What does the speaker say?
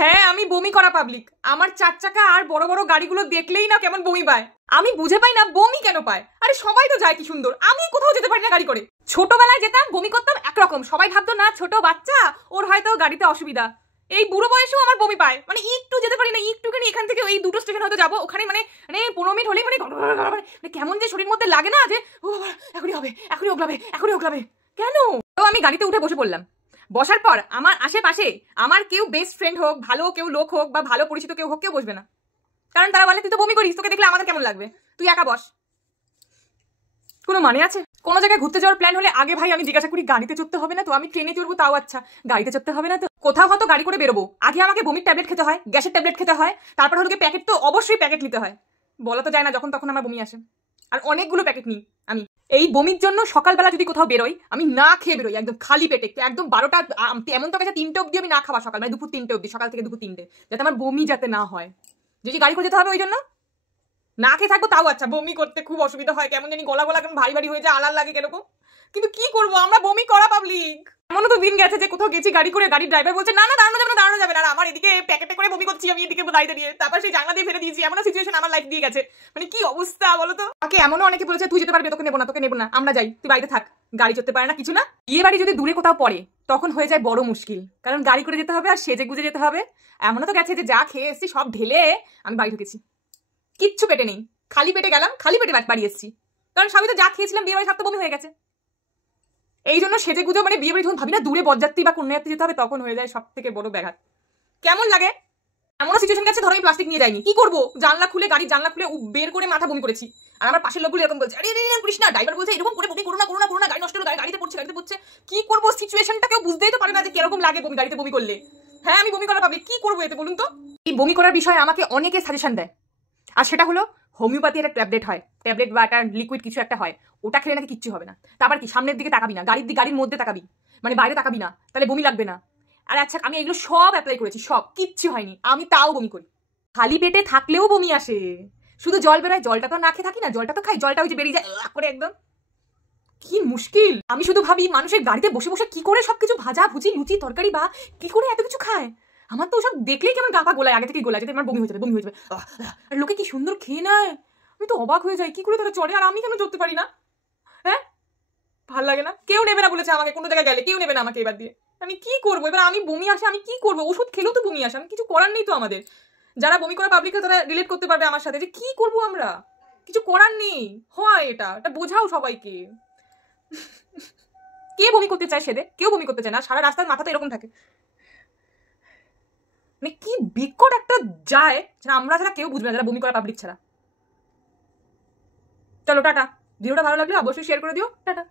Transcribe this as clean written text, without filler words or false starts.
হ্যাঁ, আমি বমি করা পাবলিক। আমার 4 চাকা আর বড় বড় গাড়িগুলো দেখলেই না কেমন বমি পায়। আমি বুঝে পাই না বমি কেন পায়। আরে সবাই তো যায় কি সুন্দর, আমি কোথাও যেতে পারি না গাড়ি করে। ছোটবেলায় যেতাম, বমি করতাম একরকম, সবাই ভাবতো না ছোট বাচ্চা, ওর হয়তো গাড়িতে অসুবিধা। এই বুড়ো বয়সেও আমার বমি পায়, মানে একটু যেতে পারি না, একটুখানি এখান থেকে এই দুটো স্টেশন হয়তো যাবো, ওখানে মানে 15 মিনিট হলেই মানে কেমন যে শরীর মধ্যে লাগে না যে ও বাবা এখনই হবে, এখনই ওগলাবে, এখনই ওগলাবে। কেন? তো আমি গাড়িতে উঠে বসে পড়লাম। বসার পর আমার আশেপাশে আমার কেউ বেস্ট ফ্রেন্ড হোক, ভালো কেউ লোক হোক বা ভালো পরিচিত কেউ হোক, কেউ বসবে না। কারণ তারা বলে তুই তো বমি করিস, তোকে দেখলে আমাদের কেমন লাগবে, তুই একা বস। কোনো মানে আছে? কোনো জায়গায় ঘুরতে যাওয়ার প্ল্যান হলে আগে ভাই আমি জিজ্ঞাসা করি গাড়িতে চড়তে হবে না তো? আমি ট্রেনে চড়বো তাও আচ্ছা, গাড়িতে চড়তে হবে না তো? কোথাও হয়তো গাড়ি করে বেরোবো, আগে আমাকে বমির ট্যাবলেট খেতে হয়, গ্যাসের ট্যাবলেট খেতে হয়, তারপর হলো প্যাকেট, তো অবশ্যই প্যাকেট নিতে হয়। বলা তো যায় না যখন তখন আমার বমি আসে, আর অনেকগুলো প্যাকেট নিই আমি। এই বমির জন্য সকালবেলা যদি কোথাও বেরোই, আমি না খেয়ে বেরোই, একদম খালি পেটে, একদম 12টা, এমন তো কাছে 3টে অব্দি আমি না খাওয়া, সকাল মানে দুপুর 3টে অব্দি, সকাল থেকে দুপুর 3টে, যাতে আমার বমি যাতে না হয়। যদি গাড়ি করে যেতে হবে ওই জন্য না খেয়ে থাকবো তাও আচ্ছা, বমি করতে খুব অসুবিধা হয়, কেমন জানি গলা কেমন ভারী ভারী হয়ে যায়, আলার লাগে কিরকম। কিন্তু কি করবো, আমরা বমি করা পাবলিক। এমনও তো দিন গেছে যে কোথাও গেছি গাড়ি করে, গাড়ির ড্রাইভার বলছে না না দাঁড়ানো যাবে না, আমার এদিকে প্যাকেটে করে বমি করছি, আমি এদিকে দাঁড়িয়ে দিয়ে, তারপর সেই জানলা দিয়ে ফেলে দিয়েছি। এমনও সিচুয়েশন আমার লাইফ দিয়ে গেছে, মানে কি অবস্থা বলো তো। আমাকে এমনও অনেকে বলেছে তুই যেতে পারবি, তোকে নেবো না, আমরা যাই, তুই বাড়িতে থাক, গাড়ি চড়তে পারে না কিছু না। বিয়ে বাড়ি যদি দূরে কোথাও পড়ে তখন হয়ে যায় বড় মুশকিল, কারণ গাড়ি করে যেতে হবে আর সেজে গুজে যেতে হবে। এমনও তো গেছে যে যা খেয়ে এসেছি সব ঢেলে আমি বাড়ি ঢুকেছি, কিচ্ছু পেটে নেই, খালি পেটে গেলাম, খালি পেটে বাড়ি এসেছি, কারণ সবই তো যা খেয়েছিলাম বিয়ে বাড়ি সব তো বমি হয়ে গেছে। এই জন্য সেজে গুজো মানে বিয়ে বাড়ি যখন ভাবি না দূরে বরযাত্রী বা কন্যাযাত্রী যেতে হবে, তখন হয়ে যায় সব থেকে বড় ব্যাঘাত। কেমন লাগে? এমনও সিচুয়েশন গেছে ধরো আমি প্লাস্টিক নিয়ে যাইনি, কি করবো, জানলা খুলে, গাড়ির জানলা খুলে বের করে মাথা বমি করেছি, আর আমার পাশের লোকগুলো এরকম বলছে আরে করিস না, ড্রাইভার বলছে এরকম করে বমি করো না, গাড়ি নষ্ট হলো, গাড়িতে পড়ছে। কি করবো, সিচুয়েশনটা কেউ বুঝতেই তো পারে না যে কিরকম লাগে বমি গাড়িতে বমি করলে। হ্যাঁ, আমি বমি করা পাবি, কি করবো এতে বলুন তো? এই বমি করার বিষয়ে আমাকে অনেকে সাজেশন দেয়, আর সেটা হলো হোমিওপ্যাথি একটা ট্যাবলেট হয়, ট্যাবলেট বা একটা লিকুইড কিছু একটা হয়, ওটা খেলে নাকি কিচ্ছু হবে না। তারপর কি সামনের দিকে তাকাবি না, গাড়ির মধ্যে তাকাবি, মানে বাইরে তাকাবি না, তাহলে বমি লাগবে না। আর আচ্ছা, আমি এগুলো সব অ্যাপ্লাই করেছি, সব কিচ্ছু হয়নি, আমি তাও বমি করি। খালি পেটে থাকলেও বমি আসে, শুধু জল বেরোয়, জলটা তো না খেয়ে থাকি না, জলটা তো খাই, জলটা ওই যে বেরিয়ে যায় করে একদম, কি মুশকিল। আমি শুধু ভাবি মানুষের গাড়িতে বসে বসে কি করে সবকিছু ভাজা ভুজি লুচি তরকারি বা কি করে এত কিছু খায়। আমার তো ওসব দেখলেই কেমন গা পা গোলায়, আগে থেকে গোলায়, যাতে আমার বমি হয়ে যাবে। আর লোকে কি সুন্দর খেয়ে নেয়, আমি তো অবাক হয়ে যাই, কি করে তারা চড়ে, আর আমি কেন চড়তে পারি না? হ্যাঁ, ভাল লাগে না, কেউ নেবে না বলেছে আমাকে, কোনো জায়গায় গেলে কেউ নেবে না আমাকে এবার দিয়ে, আমি কি করবো এবার? আমি বমি আসে, আমি কি করবো? ওষুধ খেলেও তো বমি আসে, আমি কিছু করার নেই তো আমাদের। যারা বমি করা পাবলিক তারা রিলেট করতে পারবে আমার সাথে, যে কি করবো আমরা, কিছু করার নেই। হয় এটা বোঝাও সবাইকে। কে বমি করতে চায় সেদে? কেউ বমি করতে চায় না, সারা রাস্তার মাথা তো এরকম থাকে, মানে কি বিকট একটা যায়, আমরা ছাড়া কেউ বুঝবে না, যারা বমি করা পাবলিক ছাড়া। চলো টাটা, ভিডিওটা ভালো লাগলে অবশ্যই শেয়ার করে দিও, টাটা।